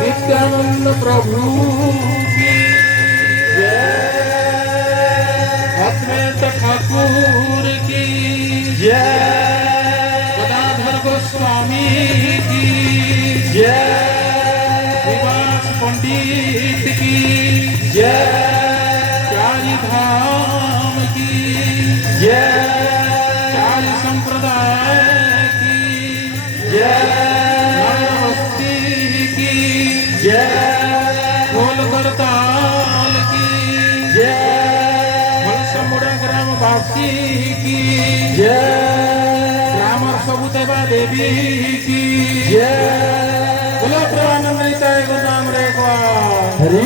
नित्यानंद प्रभु की जय, भद्रेश ठाकुर की जय, गदाधर गोस्वामी की जय, विवास पंडित की जय, चारि धाम की जय, चारि संप्रदाय की जय, नवबस्ती की जय, ढोल करताल की जय, हलसमुड़ा ग्रामवासी की जय, ग्रामर सबुदेवा देवी की जय। बोलो प्रेमानंद निताय गुरुनाम रे हरि।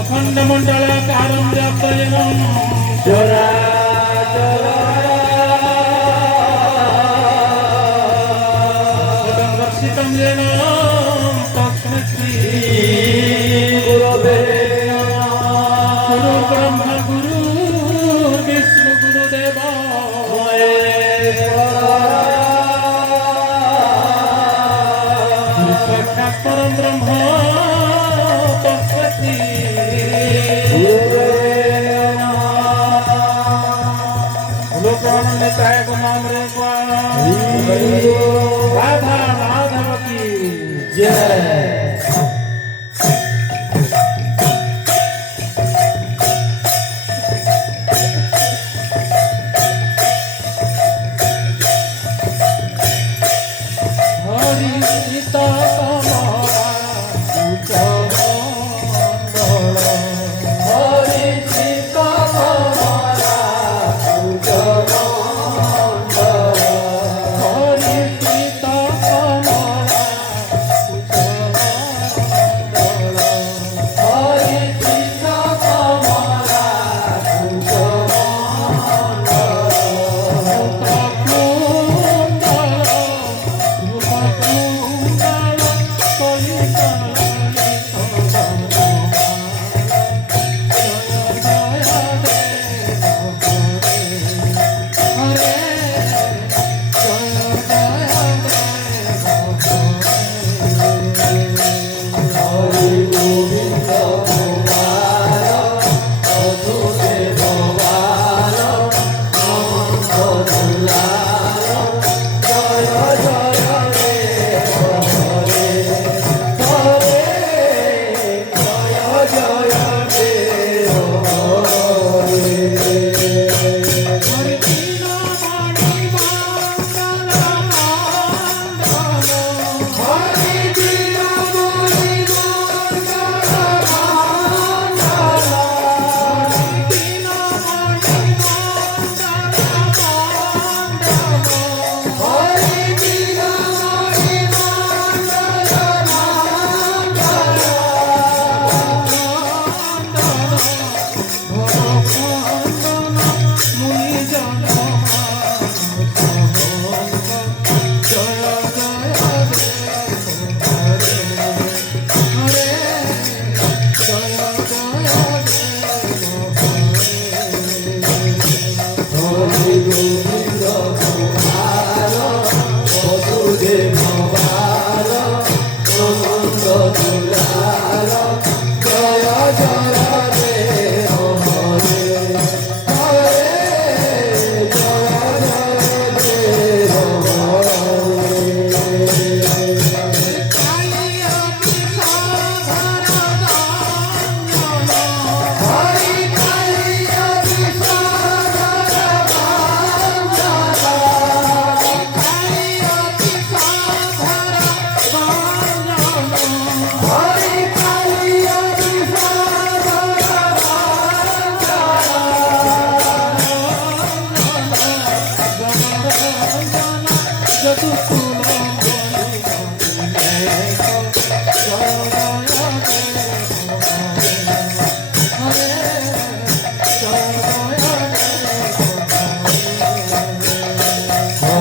अखंड मंडलाकारं व्याप्तयेनं दर्शितं येन तस्मै श्री गुरवे नमः। गुरुर्ब्रह्मा गुरुर्विष्णु गुरुदेवो महेश्वरः साक्षात् परं ब्रह्म तस्मै श्री गुरवे नमः। बोलो प्रेमानंद निताय गुरुनाम रे राधा माधव की जय। हरि सीता हरि सीता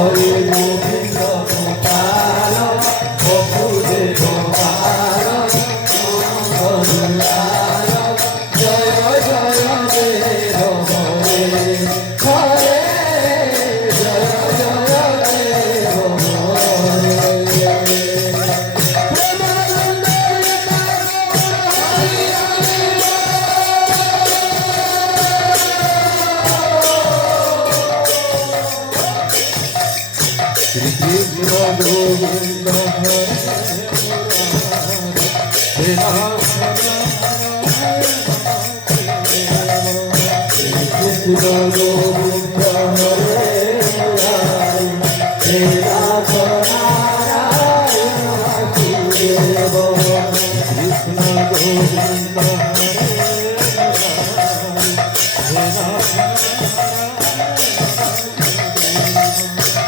হরে গোবিন্দ গোপাল বসুদেব বাল মঙ্গলাল জয় জয় দেব হরে হরে জয় জয় দেব হরে Shri Krishna Govinda Hare Krishna Govinda Hare Krishna Govinda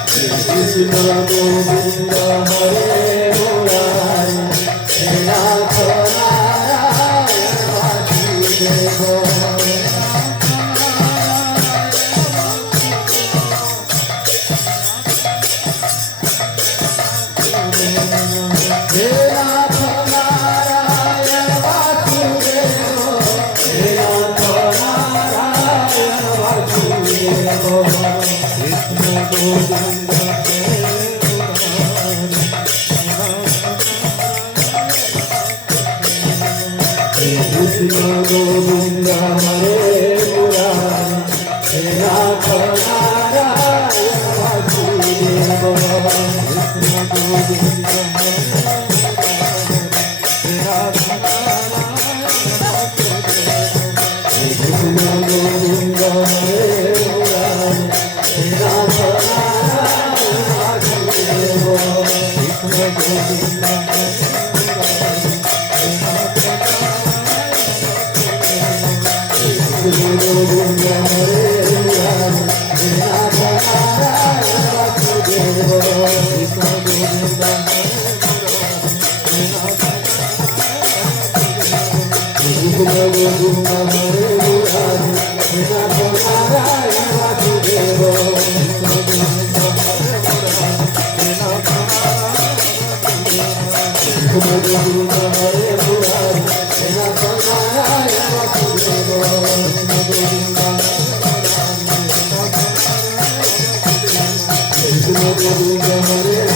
Krishna Govinda Hare Murari Nath Narayana Vasudeva Nath Narayana Vasudeva Nath Narayana Vasudeva Krishna Govinda Krishna Govinda Hare Murari Nath Narayana Vasudeva Krishna Govinda Krishna Govinda Hare Murari Nath Hare